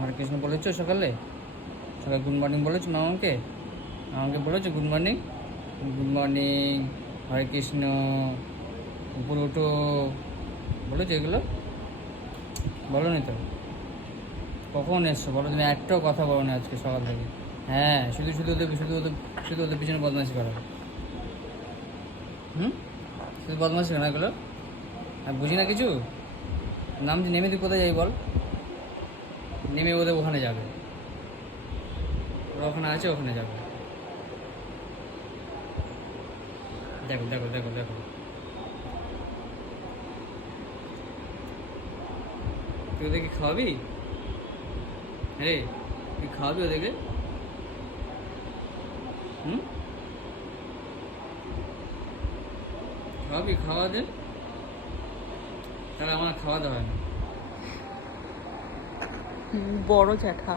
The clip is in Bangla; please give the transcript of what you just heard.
হরে কৃষ্ণ বলেছো সকালে? সকালে গুড মর্নিং বলেছো মামাকে? আমাকে বলেছো গুড মর্নিং? গুড মর্নিং, হরে কৃষ্ণ, উপরে ওঠো, বলেছো এগুলো? বলো নি তো? কখন এসছো বলো? তুমি একটাও কথা বলো না আজকে সকাল থেকে। হ্যাঁ, শুধু শুধু ওদের শুধু ওদের শুধু ওদের পিছনে বদমাশি করো। হুম, শুধু বদমাশি করো না এগুলো। আমি বুঝি না কিছু। নাম যে নেমে তুই কোথায় যাই বল? নেমে ওদের ওখানে যাবে, ওরা ওখানে আছে, ওখানে যাবে। দেখো দেখো দেখো দেখো, তুই ওদেরকে খাওয়াবি? রে, তুই খাওয়াবি ওদেরকে? হুম, খাওয়াবি? খাওয়া দে, তাহলে আমার খাওয়াতে হয় না। বড় জ্যাঠা।